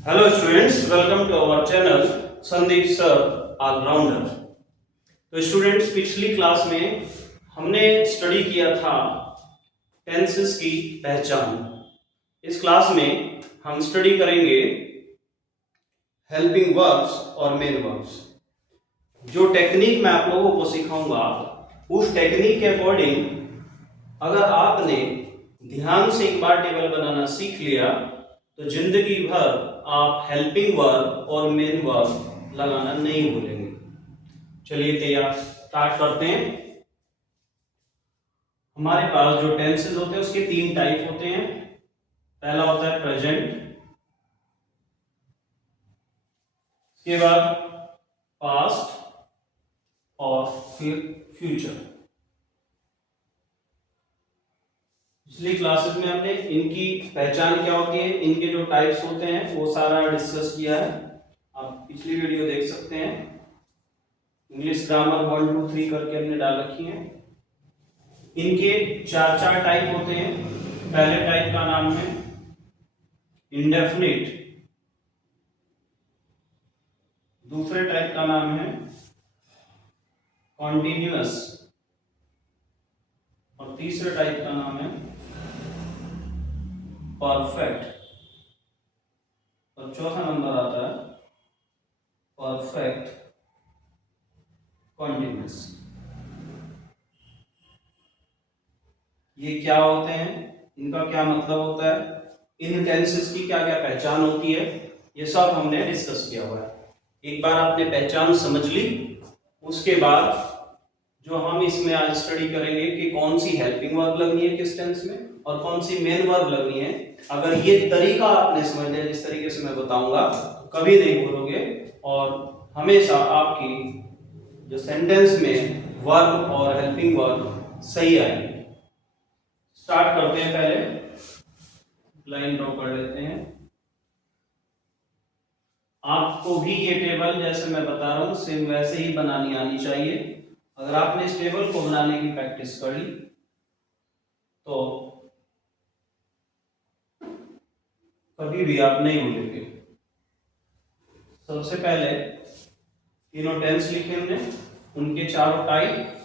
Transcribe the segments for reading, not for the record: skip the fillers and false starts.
Hello students, welcome to our channel Sandeep sir all rounder. तो students, पिछली class में हमने स्टडी किया था टेंसेस की पहचान। इस क्लास में हम स्टडी करेंगे हेल्पिंग वर्ब्स और मेन वर्ब्स। जो टेक्निक मैं आप लोगों को सिखाऊंगा उस टेक्निक के अकॉर्डिंग अगर आपने ध्यान से एक बार टेबल बनाना सीख लिया तो जिंदगी भर आप हेल्पिंग वर्ब और मेन वर्ब लगाना नहीं भूलेंगे। चलिए तैयार स्टार्ट करते हैं। हमारे पास जो टेंसेस होते हैं उसके तीन टाइप होते हैं। पहला होता है प्रेजेंट, उसके बाद पास्ट और फिर फ्यूचर। पिछली क्लासेस में हमने इनकी पहचान क्या होती है, इनके जो टाइप्स होते हैं वो सारा डिस्कस किया है। आप पिछली वीडियो देख सकते हैं। इंग्लिश ग्रामर 1 2 3 करके हमने डाल रखी है। इनके चार चार टाइप होते हैं। पहले टाइप का नाम है इंडेफिनिट, दूसरे टाइप का नाम है कॉन्टिन्यूअस और तीसरे टाइप का नाम है परफेक्ट और चौथा नंबर आता है परफेक्ट कॉन्टिन्यूअस। ये क्या होते हैं, इनका क्या मतलब होता है, इन टेंसेस की क्या क्या पहचान होती है, ये सब हमने डिस्कस किया हुआ है। एक बार आपने पहचान समझ ली, उसके बाद जो हम इसमें आज स्टडी करेंगे कि कौन सी हेल्पिंग वर्ब लगनी है किस टेंस में और कौन सी मेन वर्ब लगनी है। अगर ये तरीका आपने समझ लिया जिस तरीके से मैं बताऊंगा तो कभी नहीं भूलोगे और हमेशा आपकी जो सेंटेंस में वर्ब और हेल्पिंग वर्ब सही आएगी। स्टार्ट करते हैं। पहले लाइन ड्रॉ कर लेते हैं। आपको भी ये टेबल जैसे मैं बता रहा हूं सेम वैसे ही बनानी आनी चाहिए। अगर आपने इस टेबल को बनाने की प्रैक्टिस कर ली तो कभी भी आप नहीं भूलेंगे। सबसे पहले तीनों टेंस लिखे हमने, उनके चारों टाइप,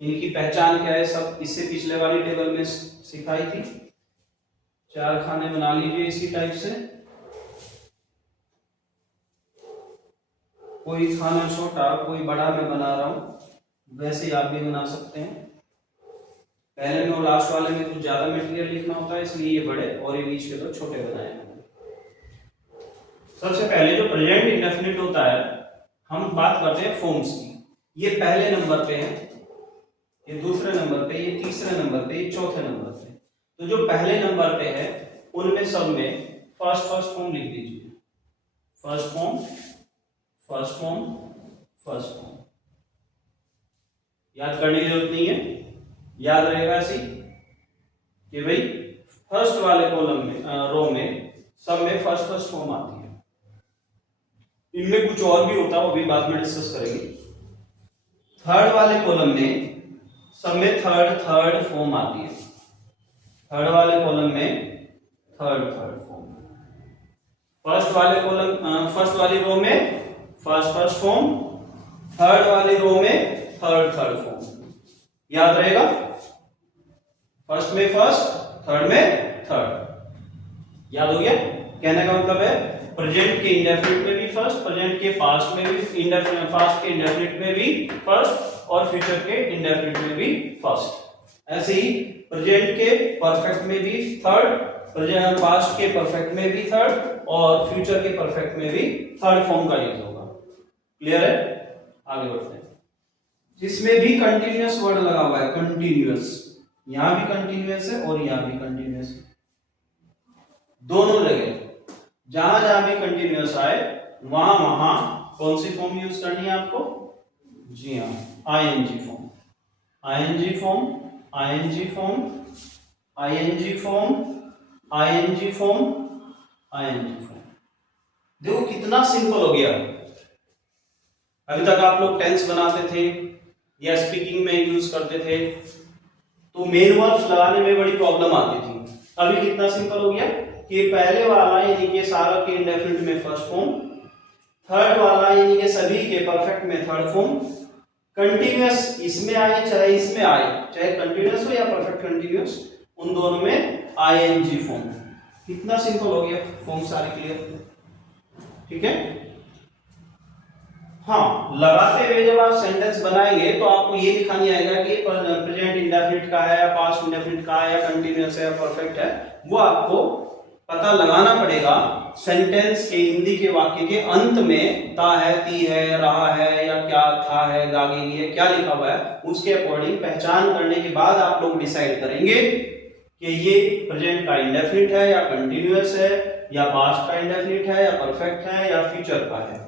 इनकी पहचान क्या है, सब इससे पिछले वाली टेबल में सिखाई थी। चार खाने बना लीजिए इसी टाइप से। कोई खाना छोटा कोई बड़ा मैं बना रहा हूं, वैसे ही आप भी बना सकते हैं। पहले में और लास्ट वाले में कुछ ज्यादा मटेरियल लिखना होता है, इसलिए ये बड़े और ये बीच के तो छोटे बनाए हैं। सबसे पहले जो प्रेजेंट इंडेफिनिट होता है, हम बात करते हैं फॉर्म्स की। ये पहले नंबर पे है, ये दूसरे नंबर पे, ये तीसरे नंबर पे, ये चौथे नंबर पे। तो जो पहले नंबर पे है उनमें सब में फर्स्ट फॉर्म लिख दीजिए। First form, first form, first form. याद करने की जरूरत नहीं है, याद रहेगा ऐसी कि भाई फर्स्ट वाले कॉलम में रो में सब में फर्स्ट फॉर्म आती है। इनमें कुछ और भी होता है, वो भी बाद में डिस्कस करेंगे। थर्ड वाले कॉलम में सब में थर्ड फॉर्म आती है। थर्ड वाले कॉलम में थर्ड फॉर्म। फर्स्ट वाले कॉलम फर्स्ट वाली रो में फर्स्ट फॉर्म, थर्ड वाली रो में थर्ड फॉर्म। याद रहेगा, फर्स्ट में फर्स्ट, थर्ड में थर्ड। याद हो गया? कहने का मतलब है प्रेजेंट के इंडेफिनिट में भी फर्स्ट, प्रेजेंट के पास्ट में भी इंडेफिनिट, पास्ट के इंडेफिनिट में भी फर्स्ट और फ्यूचर के इंडेफिनिट में भी फर्स्ट। ऐसे ही प्रेजेंट के परफेक्ट में भी थर्ड, पास्ट के परफेक्ट में भी थर्ड और फ्यूचर के परफेक्ट में भी थर्ड फॉर्म का यूज होगा। क्लियर है? आगे बढ़ते हैं। इसमें भी कंटिन्यूअस वर्ड लगा हुआ है, कंटिन्यूअस। यहां भी कंटिन्यूअस है और यहां भी कंटिन्यूअस है। दोनों जगह जहां जहां भी कंटिन्यूअस आए वहां वहां कौन सी फॉर्म यूज करनी है आपको? जी हाँ, ING form. ING form, ING form, ING form, ING form, ING form. देखो कितना सिंपल हो गया। अभी तक आप लोग टेंस बनाते थे या स्पीकिंग में यूज करते थे तो मेन वर्ब्स लगाने में बड़ी प्रॉब्लम आती थी। अभी कितना सिंपल हो गया कि पहले वाला यानी कि सारा के इंडेफिनिट में फर्स्ट फॉर्म, थर्ड वाला यानी कि सभी के परफेक्ट में थर्ड फॉर्म, कंटीन्यूअस इसमें आए चाहे इसमें आए, चाहे कंटीन्यूअस हो या परफेक्ट कंटीन्यूअस, उन दोनों में आईएनजी फॉर्म। कितना सिंपल हो गया, फॉर्म सारे क्लियर, ठीक है। हाँ, लगाते हुए जब आप सेंटेंस बनाएंगे तो आपको ये दिखानी आएगा कि प्रेजेंट इंडेफिनिट का है या पास्ट इंडेफिनिट का है या कंटीन्यूअस है या परफेक्ट है, वो आपको पता लगाना पड़ेगा सेंटेंस के हिंदी के वाक्य के अंत में ता है, ती है, रहा है या क्या था है, गागेगी है, क्या लिखा हुआ है, उसके अकॉर्डिंग पहचान करने के बाद आप लोग डिसाइड करेंगे कि ये प्रेजेंट का इंडेफिनिट है या कंटीन्यूअस है या पास्ट का इंडेफिनिट है या परफेक्ट है या फ्यूचर का है।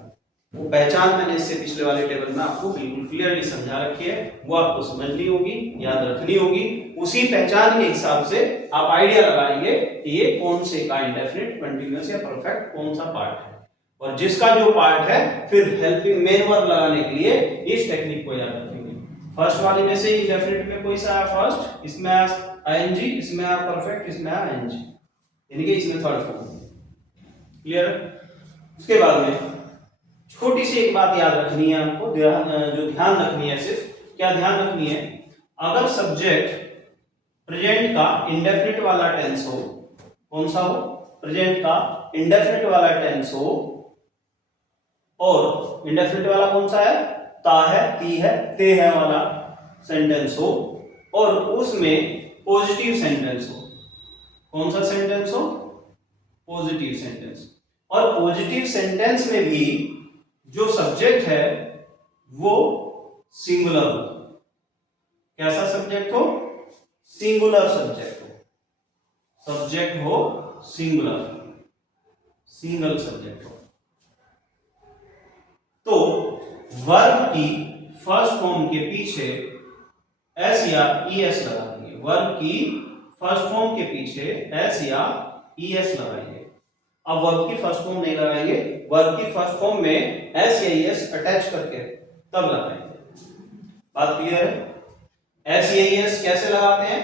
वो पहचान मैंने इससे पिछले वाले टेबल में आपको बिल्कुल क्लियरली समझा रखी है, वो आपको समझनी होगी, याद रखनी होगी। उसी पहचान के हिसाब से आप आइडिया लगाएंगे कि ये कौन से का इंडेफिनिट, कंटीन्यूअस या परफेक्ट कौन सा पार्ट है, और जिसका जो पार्ट है फिर हेल्पिंग मेन वर्ब लगाने के लिए इस टेक्निक को याद रखेंगे। फर्स्ट वाले में से इंडेफिनिट में कोई सा आया फर्स्ट, इसमें आया आईएनजी, इसमें आया परफेक्ट, इसमें आया आईएनजी, यानी कि इसमें थर्ड फॉर्म। क्लियर। उसके बाद में छोटी सी एक बात याद रखनी है आपको, जो ध्यान रखनी है, सिर्फ क्या ध्यान रखनी है, अगर सब्जेक्ट प्रेजेंट का इंडेफिनिट वाला टेंस हो, कौन सा हो, प्रेजेंट का इंडेफिनिट वाला टेंस हो, और इंडेफिनिट वाला कौन सा है, ता है, ती है, ते है वाला सेंटेंस हो, और उसमें पॉजिटिव सेंटेंस हो, कौन सा सेंटेंस हो, पॉजिटिव सेंटेंस, और पॉजिटिव सेंटेंस में भी जो सब्जेक्ट है वो सिंगुलर हो। कैसा सब्जेक्ट हो, सिंगुलर सब्जेक्ट हो, सब्जेक्ट हो सिंगुलर, सिंगल सब्जेक्ट हो। तो वर्ब की फर्स्ट फॉर्म के पीछे एस या ईएस लगा देंगे, वर्ब की फर्स्ट फॉर्म के पीछे एस या ईएस लगाएंगे। अब वर्ब की फर्स्ट फॉर्म नहीं लगाएंगे, वर्ब की फर्स्ट फॉर्म में एस या ईएस अटैच करके तब लगाएंगे। बात क्लियर है। एस या ईएस कैसे लगाते हैं,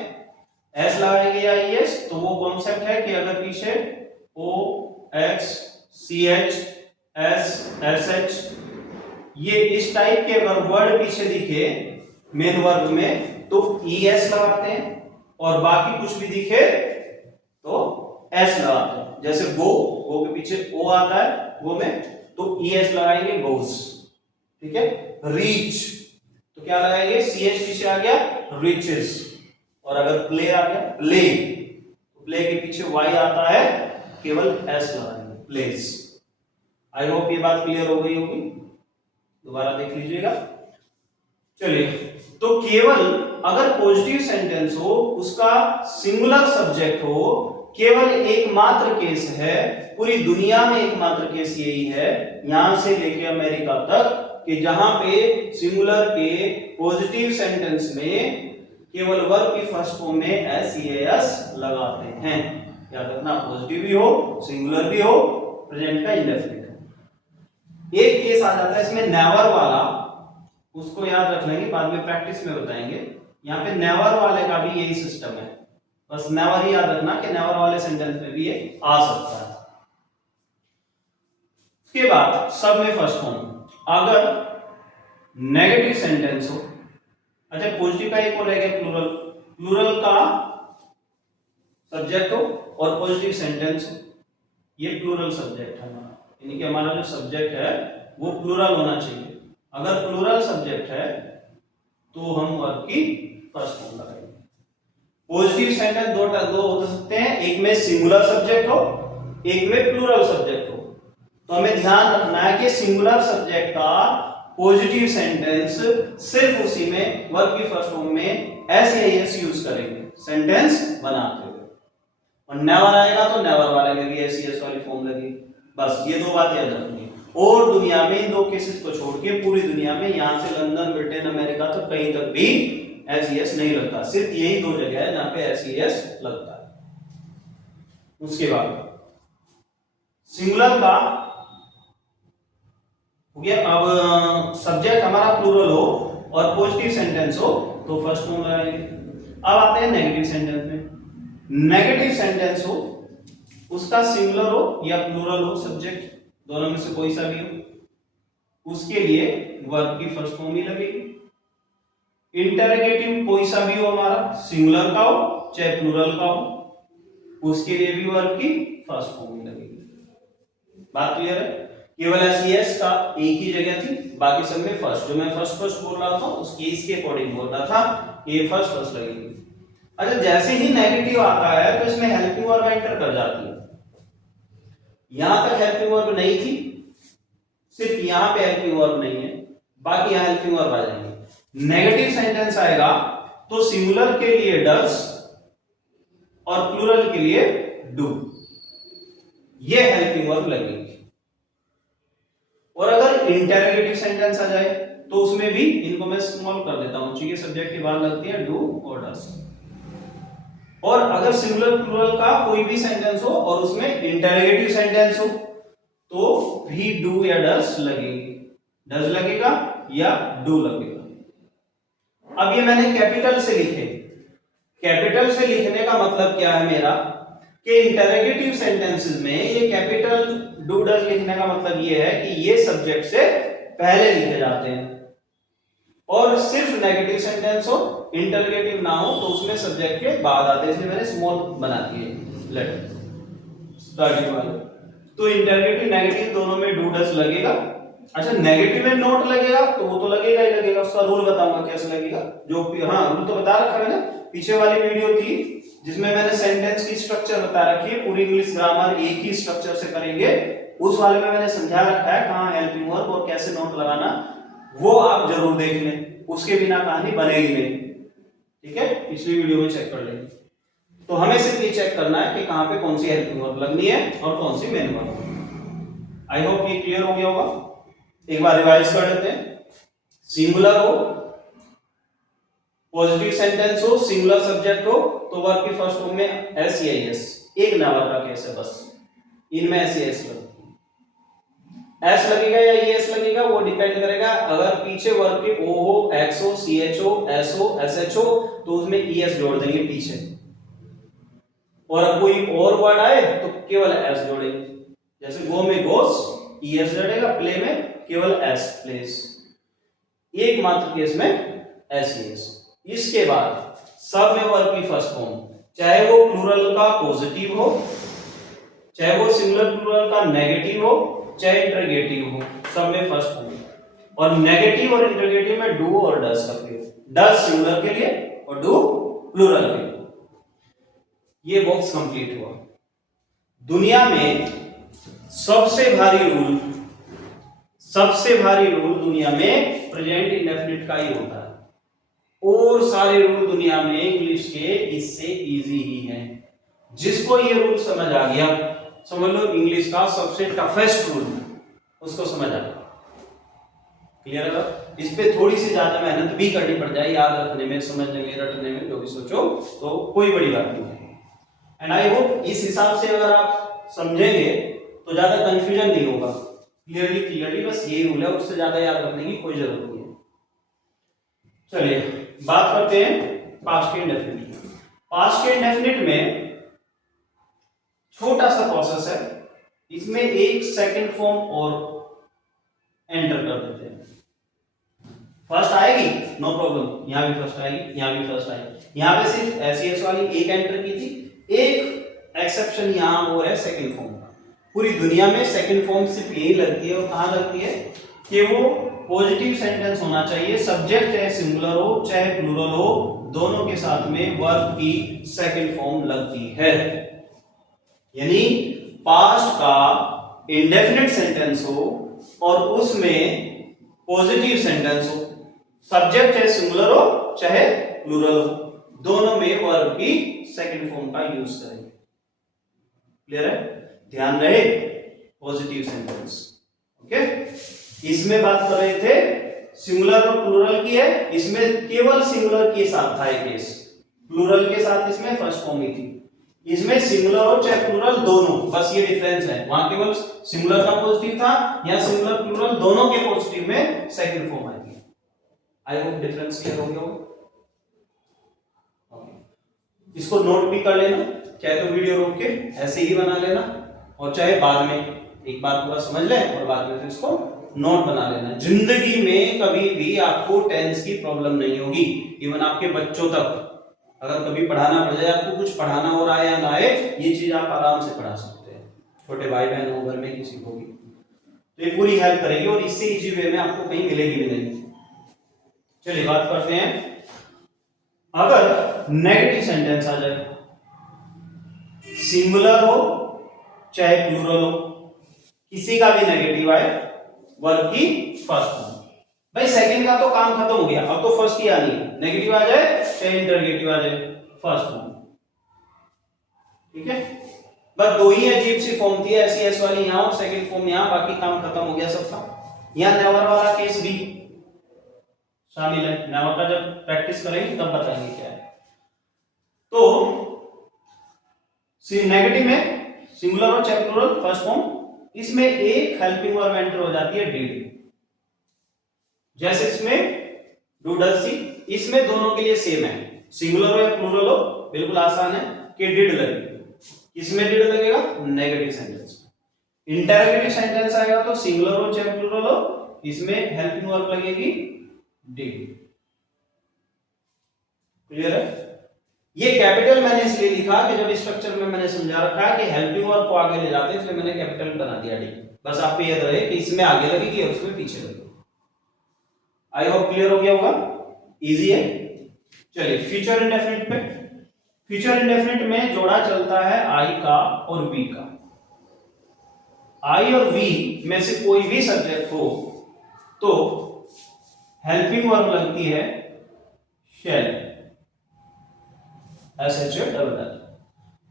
एस लगाएंगे या ईएस, तो वो कॉन्सेप्ट है कि अगर पीछे O X C H S S H ये इस टाइप के अगर वर्ड पीछे दिखे मेन वर्ब में तो ईएस लगाते हैं, और बाकी कुछ भी दिखे तो एस लगाते हैं। जैसे गो, गो के पीछे ओ आता है गो में, तो ईएस लगाएंगे, गोस, ठीक है। रीच तो क्या लगाएंगे, सीएच पीछे आ गया, रीचेस, और अगर प्ले आ गया, प्ले, तो प्ले के पीछे वाई आता है, केवल एस लगाएंगे, प्लेस। आई होप ये बात क्लियर हो गई होगी, दोबारा देख लीजिएगा। चलिए, तो केवल अगर पॉजिटिव सेंटेंस हो, उसका सिंगुलर सब्जेक्ट हो, केवल एकमात्र केस है, पूरी दुनिया में एकमात्र केस यही है, यहां से लेके अमेरिका तक, कि जहां पे सिंगुलर के पॉजिटिव सेंटेंस में केवल वर्ब की फर्स्ट फॉर्म में एस एस लगाते हैं। याद रखना, पॉजिटिव भी हो, सिंगुलर भी हो, प्रेजेंट का इंडेफिनिट है। एक केस आ जाता है इसमें नेवर वाला, उसको याद रख लेंगे, बाद में प्रैक्टिस में बताएंगे। यहाँ पे नेवर वाले का भी यही सिस्टम है, बस नेवर ही याद रखना कि नेवर वाले सेंटेंस में भी ये आ सकता है। उसके बाद सब में फर्स्ट फॉर्म, अगर नेगेटिव सेंटेंस हो, अच्छा पॉजिटिव का एक और रहेगा प्लूरल, प्लूरल का सब्जेक्ट हो और पॉजिटिव सेंटेंस हो, ये प्लूरल सब्जेक्ट है हमारा, यानी कि हमारा जो सब्जेक्ट है वो प्लूरल होना चाहिए। अगर प्लूरल सब्जेक्ट है तो हम वर्ब की फर्स्ट फॉर्म लगाएंगे। पॉजिटिव सेंटेंस दो हो सकते हैं, एक में सिंगुलर सब्जेक्ट हो, एक में प्लूरल सब्जेक्ट हो। तो हमें ध्यान रखना है कि सिंगुलर सब्जेक्ट का पॉजिटिव सेंटेंस सिर्फ उसी में वर्ब की फर्स्ट फॉर्म में एस या एस यूज करेंगे सेंटेंस बनाते हुए, और नेवर आएगा तो नेवर वाले में भी एस एस वाली फॉर्म लगेगी। बस ये दो बात याद रखनी है। और दुनिया में इन दो केसेस को छोड़ के पूरी दुनिया में यहां से लंदन, ब्रिटेन, अमेरिका तक कहीं तक भी एस नहीं लगता, सिर्फ यही दो जगह है जहां पे एस लगता है। उसके बाद सिंगुलर का हो गया। अब सब्जेक्ट हमारा प्लूरल हो और पॉजिटिव सेंटेंस हो तो फर्स्ट फॉर्म लगाएंगे। अब आते हैं नेगेटिव सेंटेंस में। नेगेटिव सेंटेंस हो उसका सिंगुलर हो या प्लूरल हो सब्जेक्ट, दोनों में से कोई सा भी हो, उसके लिए वर्ब की फर्स्ट फॉर्म ही लगेगी। इंटरोगेटिव कोई सा भी हो हमारा, सिंगुलर का हो चाहे प्लूरल का हो, उसके लिए भी वर्ब की फर्स्ट फॉर्म ही लगेगी। बात क्लियर है? केवल एसईएस का एक ही जगह थी, बाकी सब में फर्स्ट, जो मैं फर्स्ट बोल रहा था उसके इसके अकॉर्डिंग बोल रहा था, ये फर्स्ट लगेगी। अच्छा, जैसे ही नेगेटिव आता है तो इसमें हेल्पिंग वर्ब एंटर कर जाती है। यहां तक हेल्पिंग वर्ब नहीं थी, सिर्फ यहां पे हेल्पिंग वर्ब नहीं है, बाकी यहां हेल्पिंग वर्ब आ जाएंगे। नेगेटिव सेंटेंस आएगा तो सिंगुलर के लिए डज और प्लूरल के लिए डू, ये हेल्पिंग वर्ब लगेगी। और अगर इंटरोगेटिव सेंटेंस आ जाए तो उसमें भी, इनको मैं स्मॉल कर देता हूं क्योंकि सब्जेक्ट के बाद लगती है डू और डज। और अगर सिंगुलर प्लूरल का कोई भी सेंटेंस हो और उसमें इंटरोगेटिव सेंटेंस हो तो भी डू या डज लगेगी, डज लगेगा या डू लगेगा। अब ये मैंने कैपिटल से लिखे, कैपिटल से लिखने का मतलब क्या है मेरा कि इंटरोगेटिव सेंटेंसेस में ये कैपिटल डू डज लिखने का मतलब ये है कि ये सब्जेक्ट से पहले लिखे जाते हैं, और सिर्फ नेगेटिव सेंटेंस हो, इंटरोगेटिव ना हो तो उसमें सब्जेक्ट के बाद आते हैं, इसलिए मैंने स्मॉल बना दिए लेटर स्टार्टिंग वाले। तो इंटरोगेटिव नेगेटिव दोनों में डू डज लगेगा। अच्छा, नेगेटिव में नोट लगेगा तो वो तो लगेगा ही लगेगा, उसका रूल बताऊंगा कैसे लगेगा, जो हाँ रूल तो बता रखा है ना, पीछे वाली वीडियो थी जिसमें मैंने सेंटेंस की स्ट्रक्चर बता रखी है, पूरी इंग्लिश ग्रामर एक ही स्ट्रक्चर से करेंगे, उस वाले में मैंने समझा रखा है कहां हेल्पिंग वर्ब और कैसे नोट लगाना, वो आप जरूर देख लें, उसके बिना कहानी बनेगी नहीं। ठीक है, पिछली वीडियो में चेक कर लेंगे। तो हमें सिर्फ ये चेक करना है कि कहां पे कौन सी हेल्पिंग वर्ब लगनी है और कौन सी मेन वर्ब। आई होप ये क्लियर हो गया होगा। एक बार रिवाइज कर लेते हैं। सिंगुलर हो, पॉजिटिव सेंटेंस हो, सिंगुलर सब्जेक्ट हो तो वर्ब की फर्स्ट फॉर्म में एस या एस, एक नंबर का केस है बस, इनमें एस या एस लगती है। एस लगेगा या एस लगेगा वो डिपेंड करेगा, अगर पीछे वर्ब के ओ हो, एक्स हो, सी एच हो, एस हो, एस एच हो तो उसमें ई एस जोड़ देंगे पीछे, और अब कोई और वर्ड आए तो केवल एस जोड़ेंगे, जैसे गो में गोस ई एस जोड़ेगा, प्ले में केवल एस प्लेस, एकमात्र केस में एस एस। इसके बाद सब में वर्ब की फर्स्ट फॉर्म, चाहे वो प्लूरल का पॉजिटिव हो, चाहे वो सिंगुलर प्लूरल का नेगेटिव हो, चाहे इंटरोगेटिव हो, सब में फर्स्ट फॉर्म। और नेगेटिव और इंटरोगेटिव में डू और डज करके, डज सिंगुलर के लिए और डू प्लूरल के लिए। ये बॉक्स कंप्लीट हुआ। दुनिया में सबसे भारी रूल दुनिया में प्रेजेंट इंडेफिनिट का ही होता है, और सारे रूल दुनिया में इंग्लिश के इससे इजी ही हैं। जिसको ये रूल समझ आ गया, समझ लो इंग्लिश का सबसे टफेस्ट रूल उसको समझ आ गया। क्लियर है? इस पे थोड़ी सी ज्यादा मेहनत भी करनी पड़ जाए, याद रखने में, समझने में, रटने में, जो भी सोचो तो कोई बड़ी बात नहीं है। एंड आई होप इस हिसाब से अगर आप समझेंगे तो ज्यादा कंफ्यूजन नहीं होगा, क्लियरली बस यही रूल है, उससे ज्यादा याद रखने की कोई जरूरत नहीं है। चलिए बात करते हैं पास्ट के इंडेफिनिट। पास्ट के इंडेफिनिट में छोटा सा प्रोसेस है, इसमें एक सेकंड फॉर्म और एंटर कर देते हैं। फर्स्ट आएगी नो प्रॉब्लम, यहां भी फर्स्ट आएगी, यहां भी फर्स्ट आएगी, यहां पे सिर्फ एसईएस वाली एक एंटर की थी, एक एक्सेप्शन यहां और है सेकंड फॉर्म का। पूरी दुनिया में सेकंड फॉर्म सिर्फ यही लगती है, और कहां लगती है कि वो पॉजिटिव सेंटेंस होना चाहिए, सब्जेक्ट चाहे सिंगुलर हो चाहे प्लूरल हो, दोनों के साथ में वर्ब की सेकंड फॉर्म लगती है। यानी पास्ट का इंडेफिनिट सेंटेंस हो और उसमें पॉजिटिव सेंटेंस हो, सब्जेक्ट चाहे सिंगुलर हो चाहे प्लूरल हो, दोनों में वर्ब की सेकंड फॉर्म का यूज करेंगे। क्लियर है? ध्यान रहे, पॉजिटिव सेंटेंस। ओके, इसमें बात कर रहे थे सिंगुलर और प्लूरल की है, इसमें केवल सिंगुलर के साथ था एक केस, प्लूरल के साथ इसमें फर्स्ट फॉर्म ही थी। इसमें सिंगुलर और चाहे प्लूरल दोनों, बस ये डिफरेंस है, वहां केवल सिंगुलर का पॉजिटिव था, या सिंगुलर प्लूरल दोनों के पॉजिटिव में सेकंड फॉर्म आएगी। आई होप डिफरेंस क्लियर हो गया हो। इसको नोट भी कर लेना, चाहे तो वीडियो रोक के ऐसे ही बना लेना, और चाहे बाद में एक बार पूरा समझ लें और बाद में फिर इसको नोट बना लेना। जिंदगी में कभी भी आपको टेंस की प्रॉब्लम नहीं होगी, इवन आपके बच्चों तक अगर कभी पढ़ाना पड़ जाए, आपको कुछ पढ़ाना हो रहा है या ना आए, ये चीज आप आराम से पढ़ा सकते हैं। छोटे भाई बहन हो घर में किसी को भी, तो ये पूरी हेल्प करेगी और इससे इजी वे में आपको कहीं मिलेगी भी नहीं। चलिए बात करते हैं, अगर नेगेटिव सेंटेंस आ जाए, सिंगुलर हो चाहे प्लूरल हो, किसी का भी नेगेटिव आए, वर्ब की फर्स्ट फॉर्म, भाई सेकंड का तो काम खत्म हो गया, अब तो फर्स्ट ही आनी है, नेगेटिव आ जाए चाहे इंटरगेटिव आ जाए, फर्स्ट फॉर्म। ठीक है, बस दो ही अजीब सी फॉर्म थी, ऐसी एस वाली यहां और सेकंड फॉर्म यहां, बाकी काम खत्म हो गया सबका। यहां नेवर वाला केस भी शामिल है, नेवर का जब प्रैक्टिस करेंगे तब बताएंगे क्या है। तो नेगेटिव में सिंगुलर और चाहे प्लूरल फर्स्ट फॉर्म, इसमें एक हेल्पिंग वर्ब एंटर हो जाती है डिड, जैसे इसमें डू डज सी, इसमें दोनों के लिए सेम है, सिंगुलर हो या प्लूरल हो बिल्कुल आसान है कि डिड लगेगा। किसमें डिड लगेगा? Negative sentence. इंटरोगेटिव सेंटेंस आएगा तो सिंगुलर हो चाहे प्लूरल हो, इसमें हेल्पिंग वर्ब लगेगी डिड। क्लियर है? ये कैपिटल मैंने इसलिए लिखा कि जब स्ट्रक्चर में मैंने समझा रखा है कि हेल्पिंग वर्ब को आगे ले जाते हैं, इसलिए मैंने कैपिटल बना दिया डी। बस आपको याद रहे कि इसमें आगे लगेगी और उसमें पीछे लगेगी। आई होप क्लियर हो गया होगा, इजी है। चलिए फ्यूचर इंडेफिनिट पे, फ्यूचर इंडेफिनिट में जोड़ा चलता है आई का और वी का। आई और वी में से कोई भी सब्जेक्ट हो तो हेल्पिंग वर्ब लगती है शैल, SHALL,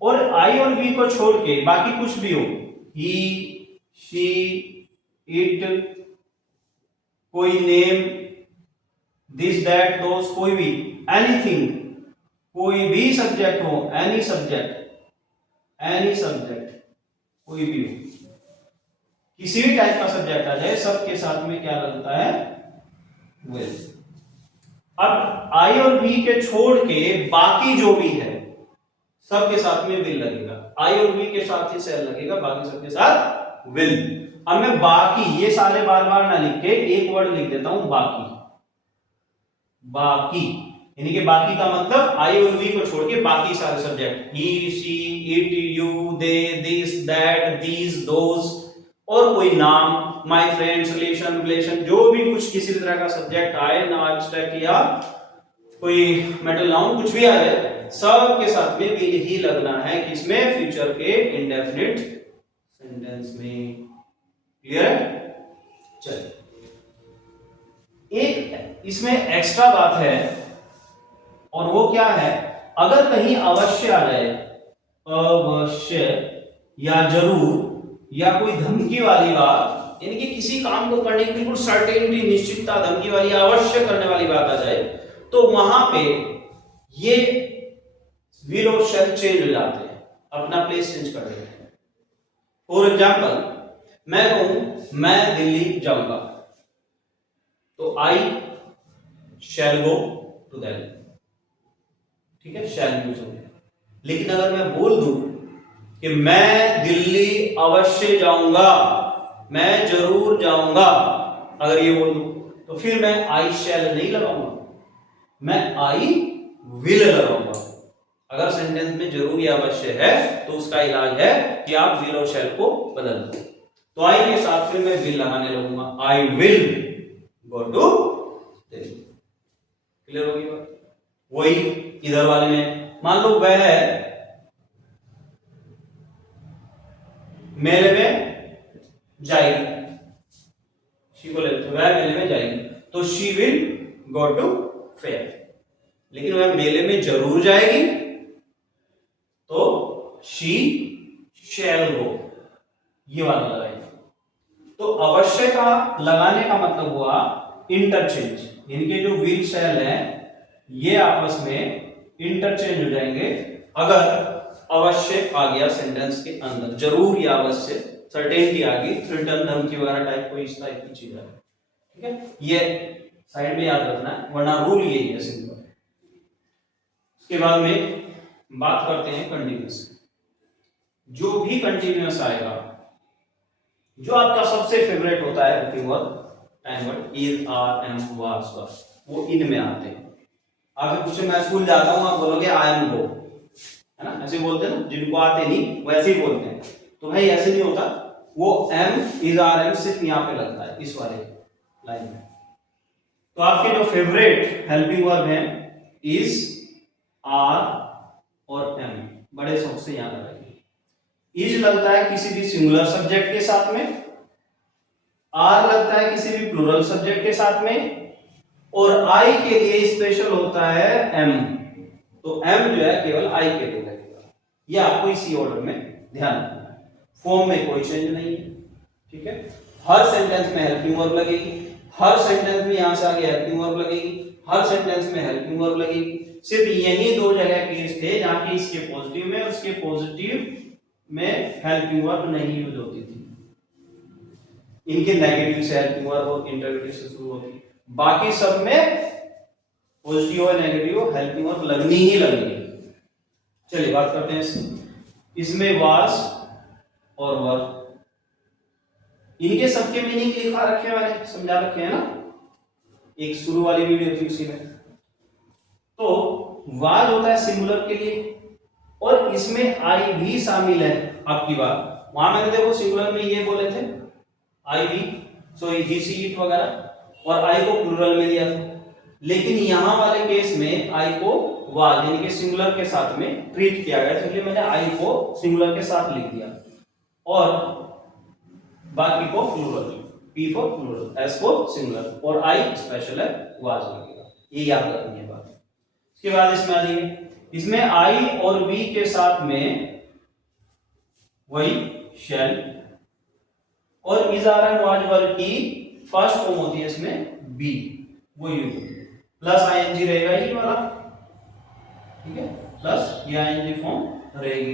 और आई और वी को छोड़ के बाकी कुछ भी हो, ही, शी, इट, कोई नेम, दिस, दैट, दोस, कोई भी, एनीथिंग, कोई भी सब्जेक्ट हो, एनी सब्जेक्ट, कोई भी हो, किसी भी टाइप का सब्जेक्ट आ जाए, सबके साथ में क्या लगता है? विल। अब आई और वी के छोड़ के बाकी जो भी है सबके साथ में विल लगेगा, आई और वी के साथ ही सेल लगेगा, बाकी सबके साथ विल। अब मैं बाकी ये सारे बार बार ना लिख के एक वर्ड लिख देता हूं, बाकी। बाकी यानी कि बाकी का मतलब आई और वी को छोड़ के बाकी सारे subject, he, she, it, you, they, this, that, these, those, और कोई नाम, माय फ्रेंड्स, रिलेशन, जो भी कुछ किसी भी तरह का सब्जेक्ट आए, ना एब्स्ट्रैक्ट या कोई मेटल नाउन, कुछ भी आ जाए, सब के साथ में विल ही लगना है, किसमें? फ्यूचर के इंडेफिनिट सेंटेंस में। क्लियर है? चलिए एक इसमें एक्स्ट्रा बात है, और वो क्या है, अगर कहीं अवश्य आ जाए, अवश्य या जरूर या कोई धमकी वाली बात, यानी कि किसी काम को करने की बिल्कुल सर्टेनिटी, निश्चितता, धमकी वाली, अवश्य करने वाली बात आ जाए, तो वहां पे ये विल और शैल चेंज हो जाते हैं, अपना प्लेस चेंज कर देते हैं। फॉर एग्जाम्पल मैं कहूं मैं दिल्ली जाऊंगा, तो आई शैल गो टू दिल्ली, ठीक है, शैल यूज हो गया। लेकिन अगर मैं बोल दूं कि मैं दिल्ली अवश्य जाऊंगा, मैं जरूर जाऊंगा, अगर ये बोल दूं तो फिर मैं आई शैल नहीं लगाऊंगा, मैं आई विल लगाऊंगा। अगर सेंटेंस में जरूर या अवश्य है तो उसका इलाज है कि आप विल और शैल को बदल दो। तो आई के साथ फिर मैं विल लगाने लगूंगा, I will go to Delhi. Clear होगी बात? वही इधर वाले में मान लो वह मेले में जाएगी, शी को लेते वह मेले में जाएगी, तो she will go to fair. लेकिन वह मेले में जरूर जाएगी तो शी शैल गो, ये वाला लगाएंगे। तो अवश्य का लगाने का मतलब हुआ इंटरचेंज, इनके जो विल शैल है ये आपस में इंटरचेंज हो जाएंगे अगर अवश्य आ गया सेंटेंस के अंदर, जरूर या अवश्य, सर्टेनिटी आ गई, थ्रेटन, धमकी वगैरह टाइप कोई इस टाइप की चीज है। ठीक है, ये साइड में याद रखना है, वरना रूल यही है सिंपल। उसके बाद में बात करते हैं कंटिन्यूअस। जो भी कंटिन्यूअस आएगा, जो आपका सबसे फेवरेट होता है helping verb, time word, is, are, am, was, were, वो इनमें आते हैं। आप कुछ मैं स्कूल जाता हूं, आप बोलोगे आई एम गो, है ना, ऐसे बोलते हैं ना, जिनको आते नहीं वैसे ही बोलते हैं। तो भाई ऐसे नहीं होता, वो एम, इज, आर, एम सिर्फ यहाँ पे लगता है इस वाले लाइन में। तो आपके जो फेवरेट हेल्पिंग वर्ब है इज, आर और एम, बड़े शौक से याद रखिए। इज लगता है किसी भी सिंगुलर सब्जेक्ट के साथ में, आर लगता है किसी भी प्लूरल सब्जेक्ट के साथ में, और आई के लिए स्पेशल होता है एम। तो एम जो है केवल आई के लिए लगेगा। ये आपको इसी ऑर्डर में ध्यान रखना है। फॉर्म में कोई चेंज नहीं है, ठीक है। हर सेंटेंस में हेल्पिंग वर्ब लगेगी, हर सेंटेंस में यहां से आगे हेल्पिंग वर्ब लगेगी, हर सेंटेंस में हेल्पिंग वर्ब लगेगी। सिर्फ यही दो जगह केस थे जहां की इसके पॉजिटिव में और इसके पॉजिटिव में हेल्पिंग वर्ब नहीं यूज होती थी। इनके नेगेटिव से हेल्पिंग वर्ब और इंटरोगेटिव से शुरू होती है। बाकी सब में पॉजिटिव और नेगेटिव हेल्पिंग वर्ब लगनी ही लगनी है। चलिए बात करते हैं इसमें वाज और वर, इनके सबके मीनिंग लिखा रखे वाले समझा रखे हैं ना, एक शुरू वाली वीडियो थी उसी में। तो वाज होता है सिंगुलर के लिए, और इसमें आई भी शामिल है। आपकी बात वहां मैंने देखो सिंगुलर में ये बोले थे आई भी, सो ही सी इट वगैरह, और आई को प्लूरल में दिया था। लेकिन यहां वाले केस में आई को वाज यानी कि सिंगुलर के साथ में ट्रीट किया गया, इसलिए मैंने आई को सिंगुलर के साथ लिख दिया और बाकी को plural, P for plural, S for singular, और आई स्पेशल है, वाज लगेगा। ये याद रखनी है बात। इसके बाद इसमें आ जाइए, इसमें आई और वी के साथ में वही शैल, और इज, आर, एम, वाज, वर की फर्स्ट फॉर्म होती है इसमें बी, वो यूज होती है, प्लस आईएनजी रहेगा ये वाला, ठीक है, प्लस ये आईएनजी फॉर्म रहेगी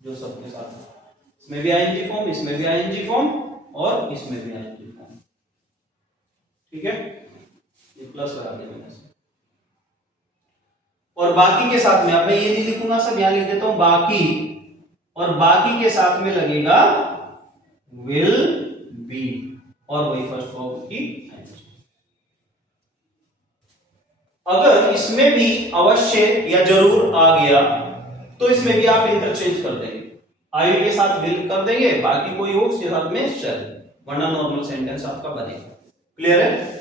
जो सबके साथ है। इसमें भी आईएनजी फॉर्म, इसमें भी आईएनजी फॉर्म, और इसमें भी आईएनजी फॉर्म, ठीक है, ये प्लस लगा दिया मैंने। और बाकी के साथ में, अब मैं ये नहीं लिखूंगा, सब यहां लिख देता हूं बाकी, और बाकी के साथ में लगेगा विल बी, और वही फर्स्ट फॉर्म की। अगर इसमें भी अवश्य या जरूर आ गया तो इसमें भी आप इंटरचेंज कर देंगे, आई के साथ विल कर देंगे, बाकी कोई हो उसके साथ में शैल, वरना नॉर्मल सेंटेंस आपका बनेगा। क्लियर है?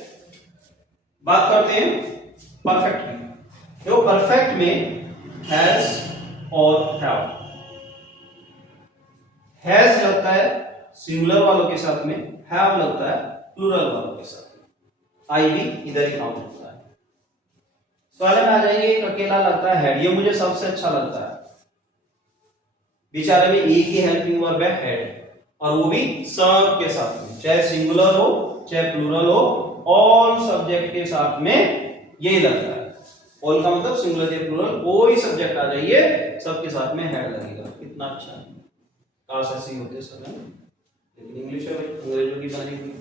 बात करते हैं परफेक्ट में। देखो परफेक्ट में हैज और हैव, हैज लगता है सिंगुलर वालों के साथ में, हैव लगता है प्लूरल वालों के साथ में, आई भी इधर ही काउंट होता है। सवाल में आ जाएंगे, एक अकेला लगता है हेड, ये मुझे सबसे अच्छा लगता है, बेचारे में एक ही हेल्पिंग वर्ब है हेड, और वो भी सब के साथ में, चाहे सिंगुलर हो चाहे प्लूरल हो, ऑल सब्जेक्ट के साथ में यही लगता है। ऑल का मतलब सिंगुलर या प्लूरल, कोई सब्जेक्ट आ जाइए सबके साथ में हेड लगेगा। कितना अच्छा है, काश ऐसे ही होते सब, है लेकिन इंग्लिश है भाई, अंग्रेजों की बनी हुई,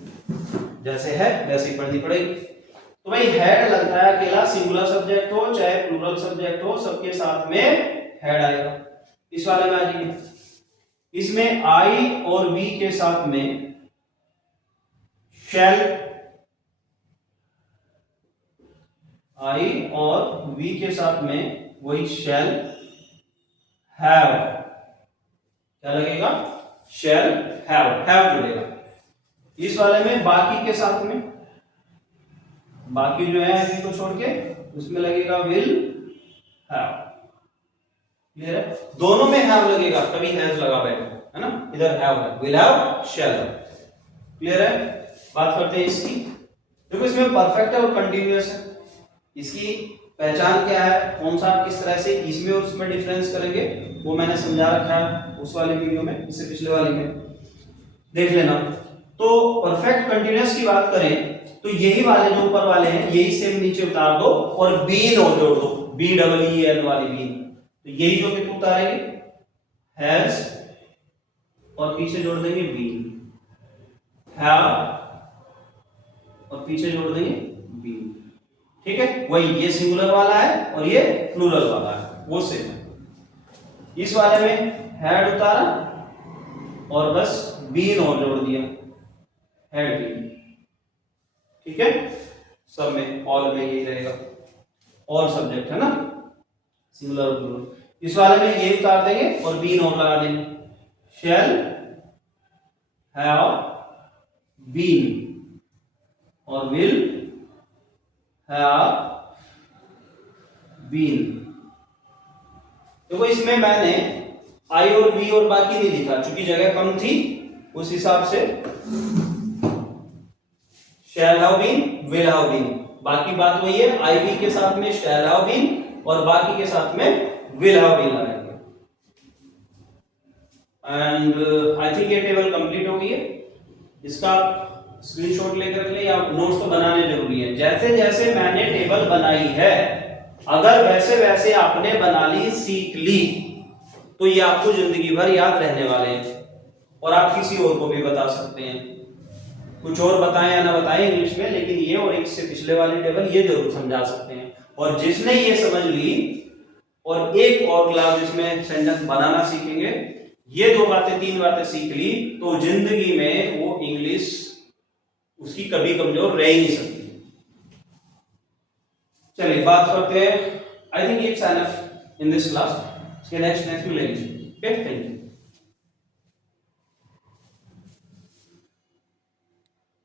जैसे है वैसे ही पढ़नी पड़ेगी। तो भाई हेड लगता है अकेला, सिंगुलर सब्जेक्ट हो चाहे प्लूरल सब्जेक्ट हो, सबके साथ में हेड आएगा। इस वाले में आ जाइए, इसमें आई और वी के साथ में शैल, आई और वी के साथ में वही शैल, हैव, क्या लगेगा? शैल हैव जुड़ेगा। इस वाले में बाकी के साथ में, बाकी जो है वी को छोड़ के, उसमें लगेगा विल हैव। क्लियर है? दोनों में हैव लगेगा, कभी हैज लगा बैठो, है ना, इधर हैव है, will have, shall have. Clear है? बात करते हैं इसकी। देखो इसमें परफेक्ट है और कंटीन्यूअस है, इसकी पहचान क्या है, कौन सा किस तरह से इसमें और उसमें डिफरेंस करेंगे, वो मैंने समझा रखा है उस वाली वीडियो में, इससे पिछले वाली में देख लेना। तो परफेक्ट कंटीन्यूअस की बात करें तो यही वाले जो ऊपर वाले हैं यही सेम नीचे उतार दो और बीन और जोड़ दो, बी डबल ई एन वाली बीन, तो यही जो कि उतारेंगे हैज और पीछे जोड़ देंगे बीन, हैव और पीछे जोड़ देंगे बीन। ठीक है, वही ये सिंगुलर वाला है और ये प्लूरल वाला है, वो सेम है। इस वाले में हैड उतारा और बस बीन और जोड़ दिया, हैड बीन। ठीक है, सब में ऑल में यही रहेगा, ऑल सब्जेक्ट है ना, सिंगुलर प्लूरल। इस वाले में ये उतार देंगे और बीन और लगा देंगे, शैल हैव बीन और विल हैव बीन। देखो इसमें मैंने आई और वी और बाकी नहीं लिखा, चूंकि जगह कम थी उस हिसाब से shall have been, will have been. बाकी बात वही है, आई वी के साथ में शैल हैव बीन और बाकी के साथ में विल हैव बीन लगाएंगे। एंड आई थिंक ये टेबल कंप्लीट हो गई है। इसका स्क्रीनशॉट लेकर रख ले या नोट्स तो बनाने जरूरी है। जैसे जैसे मैंने टेबल बनाई है, अगर वैसे वैसे आपने बना ली, सीख ली, तो ये आपको जिंदगी भर याद रहने वाले हैं और आप किसी और को भी बता सकते हैं। कुछ और बताएं या ना बताएं इंग्लिश में, लेकिन ये और एक से पिछले वाली टेबल ये जरूर समझा सकते हैं। और जिसने ये समझ ली और एक और क्लास जिसमें सेंटेंस बनाना सीखेंगे, ये 2 बातें 3 बातें सीख ली, तो जिंदगी में वो इंग्लिश उसकी कभी कमजोर रह ही नहीं सकती। चलिए बात करते हैं, I think it's enough in this class. इसके नेक्स्ट मिलेंगे। Okay, thank you.